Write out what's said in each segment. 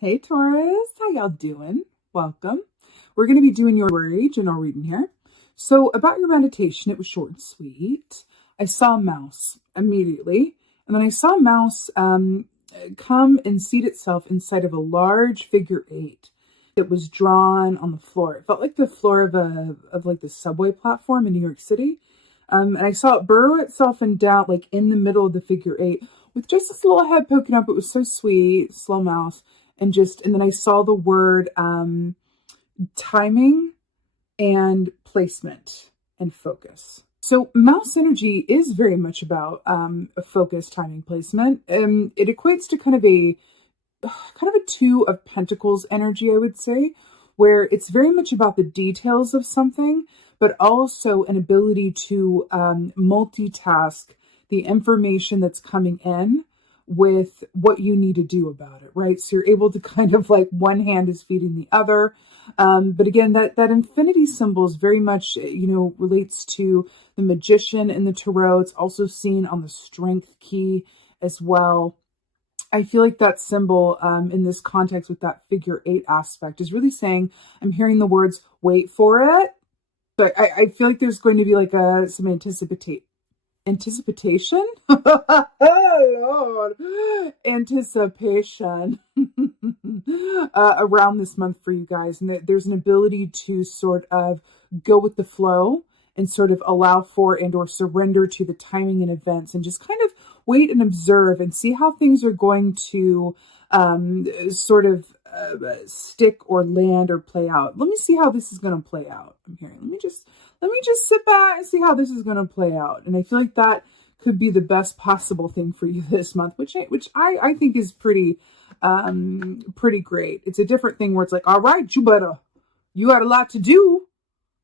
Hey Taurus, how y'all doing? Welcome. We're going to be doing your January general reading here. So about your meditation, it was short and sweet. I saw a mouse immediately, and then I saw a mouse come and seat itself inside of a large figure 8 that was drawn on the floor. It felt like the floor of like the subway platform in New York City. And I saw it burrow itself in doubt, like in the middle of the figure 8, with just this little head poking up. It was so sweet, slow mouse. And then I saw the word timing and placement and focus. So mouse energy is very much about a focus, timing, placement. It equates to kind of a two of pentacles energy, I would say, where it's very much about the details of something, but also an ability to multitask the information that's coming in with what you need to do about it, right? So you're able to kind of like one hand is feeding the other. But again, that infinity symbol is very much, relates to the magician in the tarot. It's also seen on the strength key as well. I feel like that symbol in this context with that figure 8 aspect is really saying, I'm hearing the words, wait for it. But I feel like there's going to be like some anticipation. Oh Lord, anticipation around this month for you guys, and there's an ability to sort of go with the flow and sort of allow for and or surrender to the timing and events, and just kind of wait and observe and see how things are going to sort of stick or land or play out. Let me see how this is going to play out. I'm hearing. Let me just sit back and see how this is going to play out. And I feel like that could be the best possible thing for you this month, which I think is pretty great. It's a different thing where it's like, all right, you got a lot to do.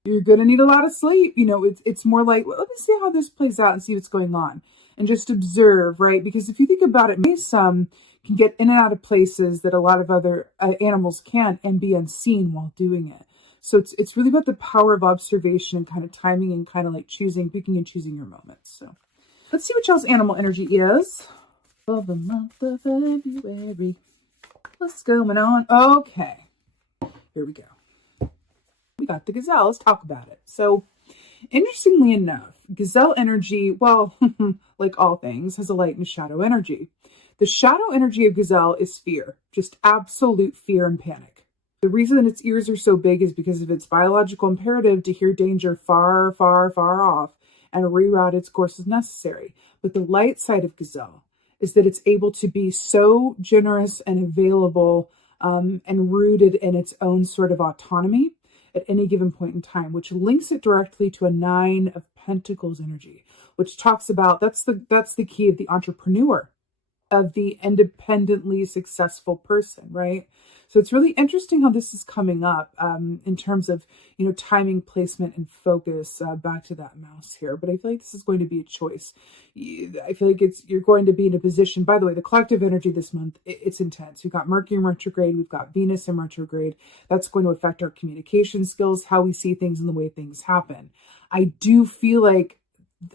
You're going to need a lot of sleep. It's more like, well, let me see how this plays out and see what's going on and just observe, right? Because if you think about it, maybe some can get in and out of places that a lot of other animals can't and be unseen while doing it. So it's really about the power of observation and kind of timing and kind of like picking and choosing your moments. So let's see what y'all's animal energy is for the month of February. What's going on? Okay, here we go. We got the gazelle. Let's talk about it. So interestingly enough, gazelle energy, well, like all things, has a light and a shadow energy. The shadow energy of gazelle is fear, just absolute fear and panic. The reason its ears are so big is because of its biological imperative to hear danger far, far, far off and reroute its course as necessary. But the light side of gazelle is that it's able to be so generous and available and rooted in its own sort of autonomy at any given point in time, which links it directly to a 9 of Pentacles energy, which talks about that's the key of the entrepreneur, of the independently successful person, right? So it's really interesting how this is coming up in terms of, timing, placement, and focus. Back to that mouse here. But I feel like this is going to be a choice. I feel like you're going to be in a position, by the way, the collective energy this month, it's intense. We've got Mercury in retrograde. We've got Venus in retrograde. That's going to affect our communication skills, how we see things, and the way things happen. I do feel like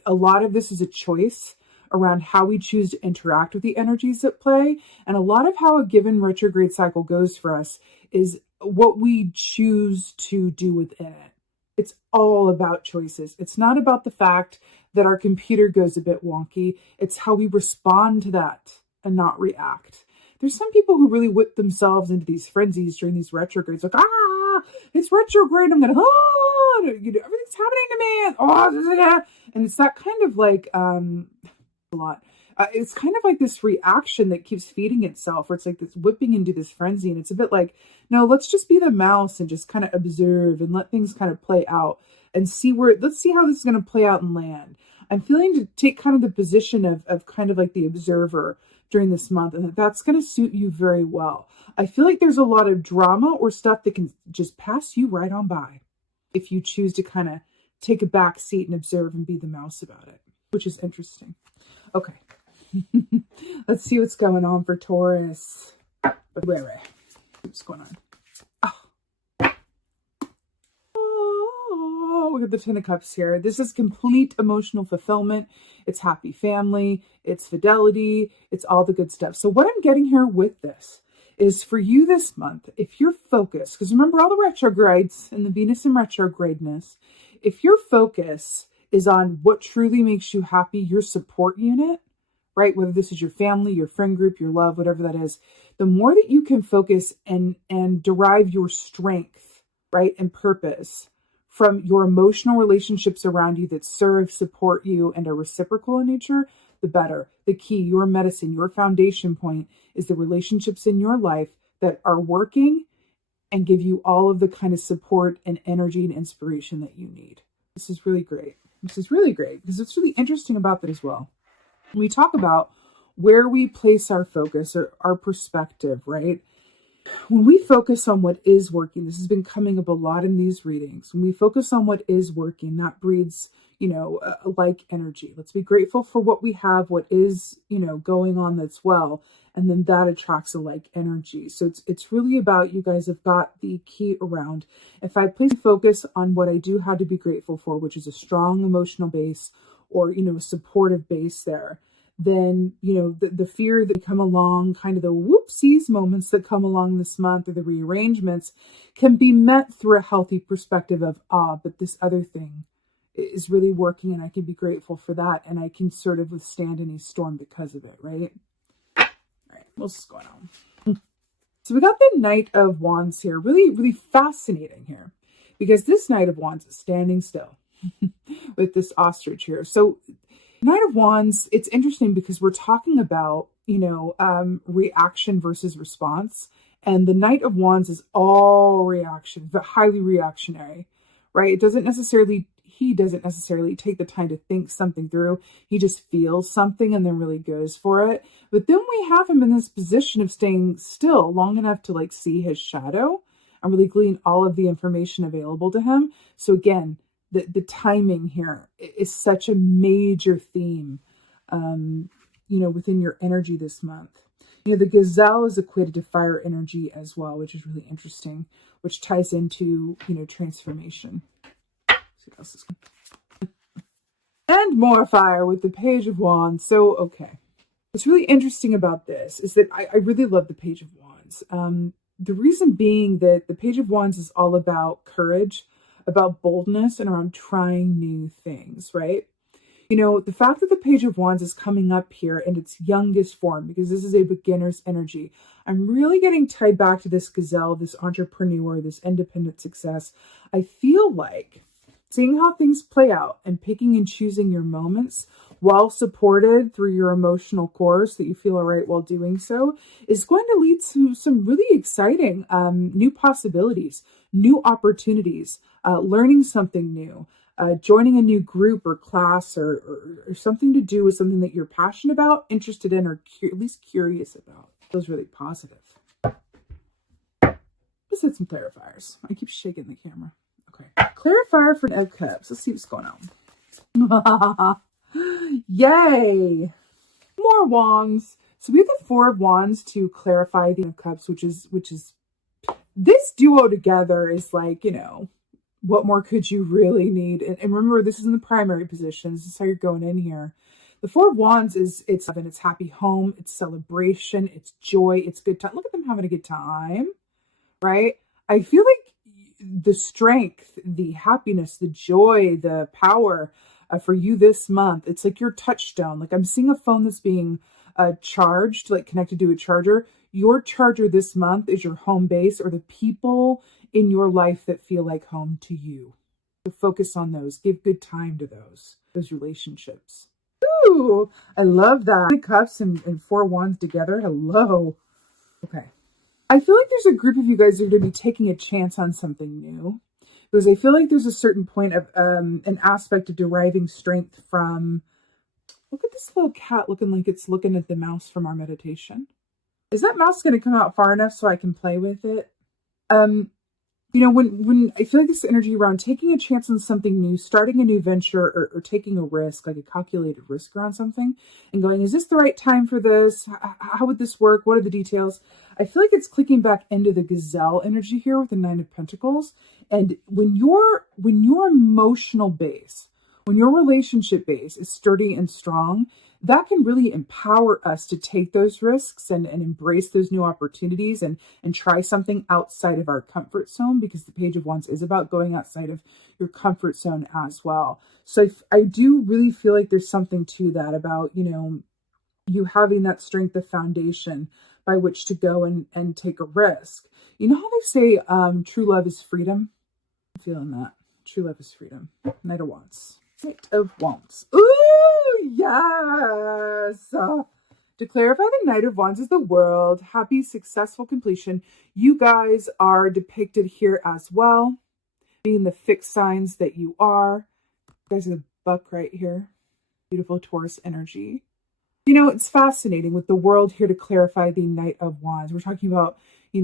a lot of this is a choice around how we choose to interact with the energies at play. And a lot of how a given retrograde cycle goes for us is what we choose to do within it. It's all about choices. It's not about the fact that our computer goes a bit wonky. It's how we respond to that and not react. There's some people who really whip themselves into these frenzies during these retrogrades. Like, it's retrograde. I'm going to, everything's happening to me. And it's that kind of like, a lot. It's kind of like this reaction that keeps feeding itself, where it's like this whipping into this frenzy. And it's a bit like, no, let's just be the mouse and just kind of observe and let things kind of play out and let's see how this is going to play out and land. I'm feeling to take kind of the position of kind of like the observer during this month, and that's going to suit you very well. I feel like there's a lot of drama or stuff that can just pass you right on by if you choose to kind of take a back seat and observe and be the mouse about it, which is interesting. Okay, let's see what's going on for Taurus. What's going on? Oh, we got the 10 of Cups here. This is complete emotional fulfillment. It's happy family. It's fidelity. It's all the good stuff. So what I'm getting here with this is for you this month, if you're focused, because remember all the retrogrades and the Venus in retrogradeness, if your focus is on what truly makes you happy, your support unit, right? Whether this is your family, your friend group, your love, whatever that is, the more that you can focus and derive your strength, right, and purpose from your emotional relationships around you that serve, support you, and are reciprocal in nature, the better. The key, your medicine, your foundation point is the relationships in your life that are working and give you all of the kind of support and energy and inspiration that you need. This is really great. This is really great because it's really interesting about that as well. When we talk about where we place our focus or our perspective, right? When we focus on what is working, this has been coming up a lot in these readings. When we focus on what is working, that breeds, a like energy. Let's be grateful for what we have, what is, going on that's well. And then that attracts a like energy. So it's really about, you guys have got the key around. If I place focus on what I do have to be grateful for, which is a strong emotional base or, a supportive base there, then, the fear that come along, kind of the whoopsies moments that come along this month or the rearrangements can be met through a healthy perspective of, but this other thing is really working and I can be grateful for that. And I can sort of withstand any storm because of it, right? All right, what's going on? So we got the Knight of Wands here. Really, really fascinating here because this Knight of Wands is standing still with this ostrich here. So Knight of Wands, it's interesting because we're talking about, reaction versus response. And the Knight of Wands is all reaction, but highly reactionary, right? He doesn't necessarily take the time to think something through. He just feels something and then really goes for it. But then we have him in this position of staying still long enough to see his shadow and really glean all of the information available to him. So again, the timing here is such a major theme, within your energy this month. The gazelle is equated to fire energy as well, which is really interesting, which ties into, transformation. Let's see what else is going on. And more fire with the Page of Wands. So, okay. What's really interesting about this is that I really love the Page of Wands. The reason being that the Page of Wands is all about courage, about boldness, and around trying new things, right? The fact that the Page of Wands is coming up here in its youngest form, because this is a beginner's energy, I'm really getting tied back to this gazelle, this entrepreneur, this independent success. I feel like seeing how things play out and picking and choosing your moments while supported through your emotional core so that you feel all right while doing so is going to lead to some really exciting new possibilities, new opportunities, learning something new, joining a new group or class or something to do with something that you're passionate about, interested in, or at least curious about. Feels really positive. Let's hit some clarifiers. I keep shaking the camera. Okay. Clarifier for Knight of Cups. Let's see what's going on. Yay! More wands. So we have the Four of Wands to clarify the Knight of Cups, which is this duo together is what more could you really need? And remember, this is in the primary position. This is how you're going in here. The Four of Wands it's happy home, it's celebration, it's joy, it's good time. Look at them having a good time, right? I feel like the strength, the happiness, the joy, the power for you this month, it's like your touchstone. I'm seeing a phone that's being charged, connected to a charger. Your charger this month is your home base or the people in your life that feel like home to you. So focus on those. Give good time to those relationships. Ooh, I love that. Knight of Cups and Four Wands together. Hello. Okay. I feel like there's a group of you guys that are going to be taking a chance on something new. Because I feel like there's a certain point of an aspect of deriving strength from, look at this little cat looking like it's looking at the mouse from our meditation. Is that mouse going to come out far enough so I can play with it? When I feel like this energy around taking a chance on something new, starting a new venture or taking a risk, like a calculated risk around something and going, is this the right time for this? How would this work? What are the details? I feel like it's clicking back into the gazelle energy here with the Nine of Pentacles. And when your emotional base, when your relationship base is sturdy and strong, that can really empower us to take those risks and embrace those new opportunities and try something outside of our comfort zone, because the Page of Wands is about going outside of your comfort zone as well. So I do really feel like there's something to that about, you having that strength of foundation by which to go and take a risk. You know how they say true love is freedom? I'm feeling that. True love is freedom. Knight of Wands. Knight of Wands. Ooh, yes! To clarify, the Knight of Wands is the world. Happy, successful completion. You guys are depicted here as well, being the fixed signs that you are. You guys are the buck right here. Beautiful Taurus energy. It's fascinating with the world here to clarify the Knight of Wands. We're talking about,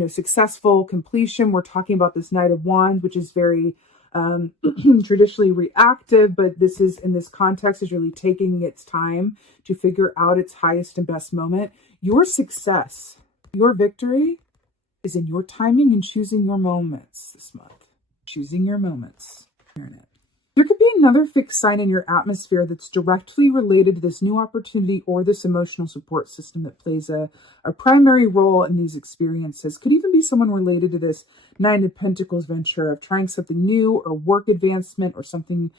successful completion. We're talking about this Knight of Wands, which is very traditionally reactive, but this is, in this context, is really taking its time to figure out its highest and best moment. Your success, your victory is in your timing and choosing your moments this month. Choosing your moments. Hearing it. There could be another fixed sign in your atmosphere that's directly related to this new opportunity or this emotional support system that plays a primary role in these experiences. Could even be someone related to this Nine of Pentacles venture of trying something new or work advancement or something,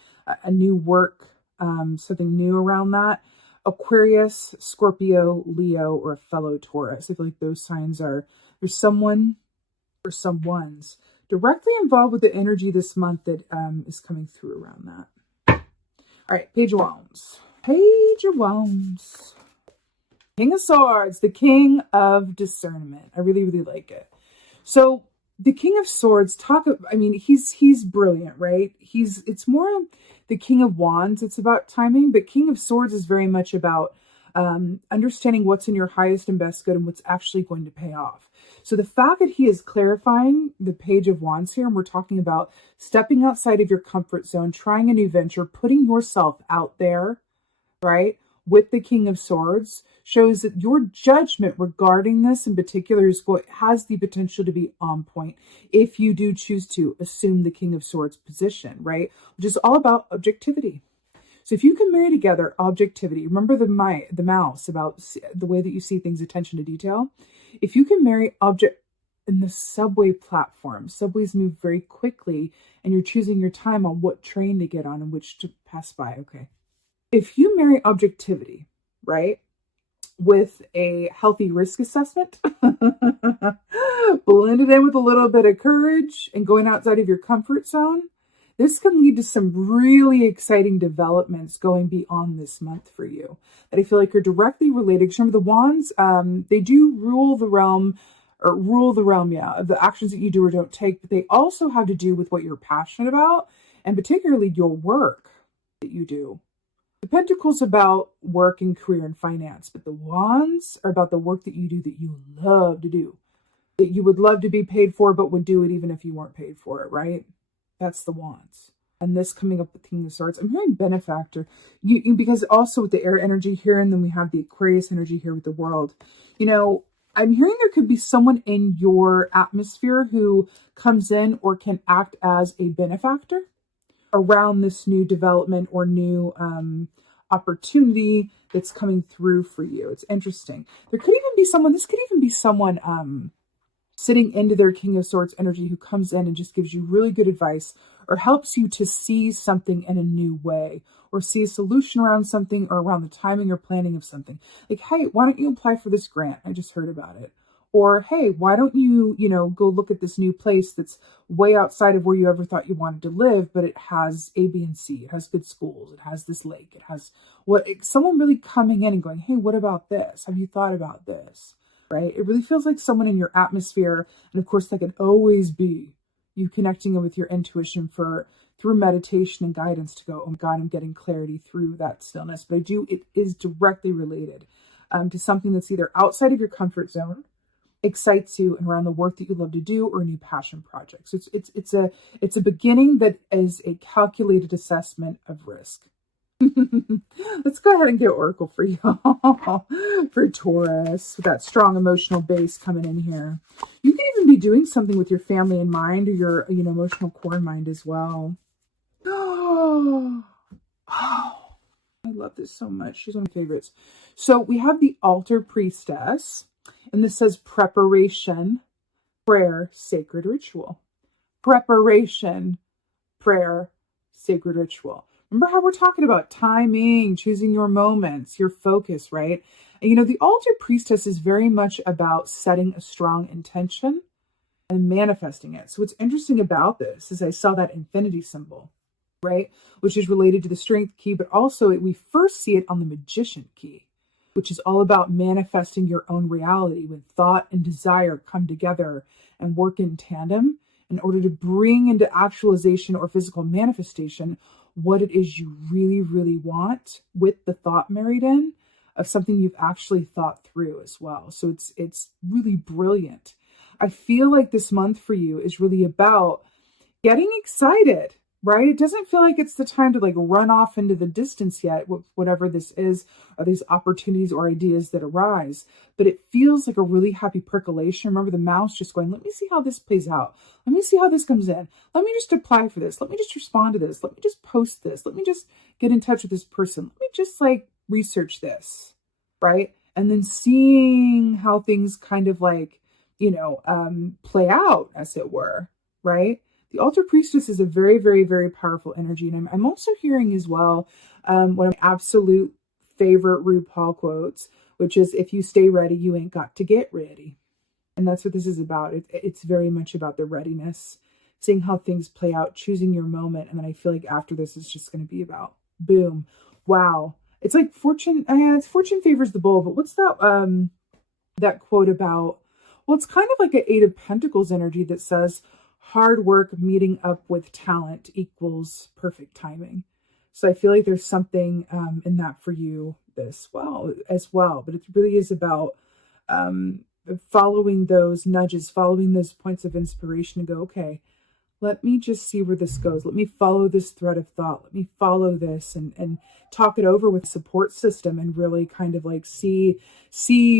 a new work, something new around that. Aquarius, Scorpio, Leo, or a fellow Taurus. I feel like those signs there's someone or someone's directly involved with the energy this month that is coming through around that. All right, Page of Wands. Page of Wands. King of Swords, the King of Discernment. I really, really like it. So the King of Swords, he's brilliant, right? It's more the King of Wands. It's about timing, but King of Swords is very much about understanding what's in your highest and best good and what's actually going to pay off. So the fact that he is clarifying the Page of Wands here, and we're talking about stepping outside of your comfort zone, trying a new venture, putting yourself out there, right, with the King of Swords, shows that your judgment regarding this in particular has the potential to be on point if you do choose to assume the King of Swords position, right, which is all about objectivity. So if you can marry together objectivity, remember the mouse about the way that you see things, attention to detail. If you can marry in the subway platform, subways move very quickly and you're choosing your time on what train to get on and which to pass by. Okay. If you marry objectivity, right, with a healthy risk assessment, blend it in with a little bit of courage and going outside of your comfort zone, this can lead to some really exciting developments going beyond this month for you that I feel like are directly related. Because remember, the wands, they do rule the realm, of the actions that you do or don't take, but they also have to do with what you're passionate about, and particularly your work that you do. The Pentacles about work and career and finance, but the wands are about the work that you do that you love to do, that you would love to be paid for, but would do it even if you weren't paid for it, right? That's the wands. And this coming up with King of Swords, I'm hearing benefactor. Because also with the air energy here, and then we have the Aquarius energy here with the world. I'm hearing there could be someone in your atmosphere who comes in or can act as a benefactor around this new development or new opportunity that's coming through for you. It's interesting. There could even be someone, this could even be someone sitting into their King of Swords energy who comes in and just gives you really good advice or helps you to see something in a new way or see a solution around something or around the timing or planning of something. Like, hey, why don't you apply for this grant? I just heard about it. Or, hey, why don't you, go look at this new place that's way outside of where you ever thought you wanted to live, but it has A, B, and C. It has good schools. It has this lake. It has someone really coming in and going, hey, what about this? Have you thought about this? Right? It really feels like someone in your atmosphere. And of course, that could always be you connecting with your intuition through meditation and guidance to go, oh God, I'm getting clarity through that stillness. But it is directly related to something that's either outside of your comfort zone, excites you, and around the work that you love to do, or a new passion project. So it's a beginning that is a calculated assessment of risk. Let's go ahead and get Oracle for y'all for Taurus with that strong emotional base coming in here. You can even be doing something with your family in mind or your emotional core in mind as well. Oh, love this so much. She's one of my favorites. So we have the Altar Priestess, and this says preparation, prayer, sacred ritual. Preparation, prayer, sacred ritual. Remember how we're talking about timing, choosing your moments, your focus, right? And you know, the Altar Priestess is very much about setting a strong intention and manifesting it. So what's interesting about this is I saw that infinity symbol, right? Which is related to the strength key, but also we first see it on the magician key, which is all about manifesting your own reality when thought and desire come together and work in tandem in order to bring into actualization or physical manifestation what it is you really, really want, with the thought married in of something you've actually thought through as well. So it's really brilliant. I feel like this month for you is really about getting excited, right? It doesn't feel like it's the time to like run off into the distance yet, whatever this is, or these opportunities or ideas that arise. But it feels like a really happy percolation. Remember the mouse just going, let me see how this plays out. Let me see how this comes in. Let me just apply for this. Let me just respond to this. Let me just post this. Let me just get in touch with this person. Let me just like research this, right? And then seeing how things kind of like, play out, as it were, right? The Altar Priestess is a very, very, very powerful energy. And I'm also hearing as well one of my absolute favorite RuPaul quotes, which is, if you stay ready, you ain't got to get ready. And that's what this is about. It's very much about the readiness, seeing how things play out, choosing your moment. And then I feel like after this, it's just going to be about boom. Wow. It's like fortune. It's fortune favors the bold. But what's that, that quote about? Well, it's kind of like an 8 of Pentacles energy that says, hard work meeting up with talent equals perfect timing. So I feel like there's something in that for you as well. But it really is about following those nudges, following those points of inspiration and go, okay, let me just see where this goes. Let me follow this thread of thought. Let me follow this and talk it over with support system and really kind of like see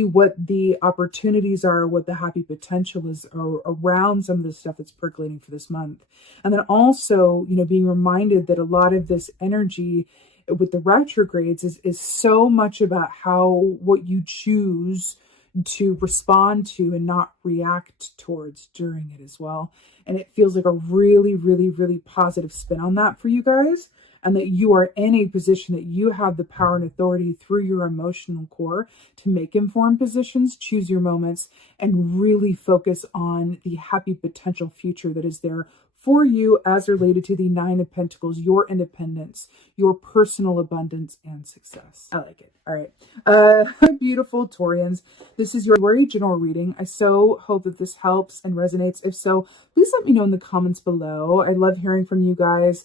what the opportunities are, what the happy potential is around some of the stuff that's percolating for this month. And then also, being reminded that a lot of this energy with the retrogrades is so much about what you choose to respond to and not react towards during it as well. And it feels like a really, really, really positive spin on that for you guys. And that you are in a position that you have the power and authority through your emotional core to make informed decisions, choose your moments, and really focus on the happy potential future that is there for you as related to the 9 of Pentacles, your independence, your personal abundance and success. I like it. All right. Beautiful Taurians. This is your January general reading. I so hope that this helps and resonates. If so, please let me know in the comments below. I love hearing from you guys.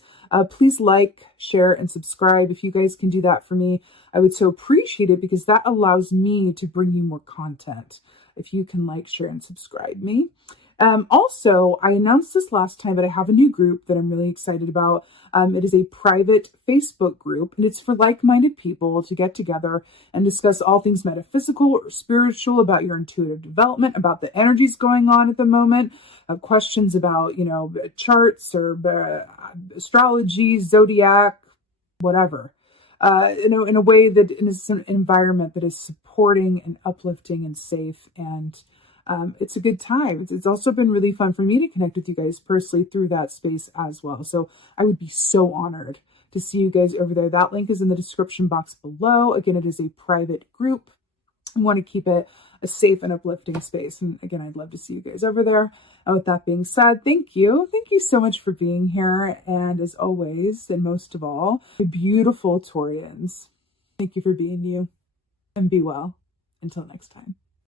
Please like, share, and subscribe. If you guys can do that for me, I would so appreciate it, because that allows me to bring you more content. If you can like, share, and subscribe me. Also, I announced this last time, but I have a new group that I'm really excited about. It is a private Facebook group, and it's for like-minded people to get together and discuss all things metaphysical or spiritual, about your intuitive development, about the energies going on at the moment, questions about, charts or astrology, zodiac, whatever. In a way that in an environment that is supporting and uplifting and safe, and it's a good time. It's also been really fun for me to connect with you guys personally through that space as well. So I would be so honored to see you guys over there. That link is in the description box below. Again, it is a private group. I want to keep it a safe and uplifting space. And again, I'd love to see you guys over there. And with that being said, thank you. Thank you so much for being here. And as always, and most of all, beautiful Taurians, thank you for being you, and be well until next time.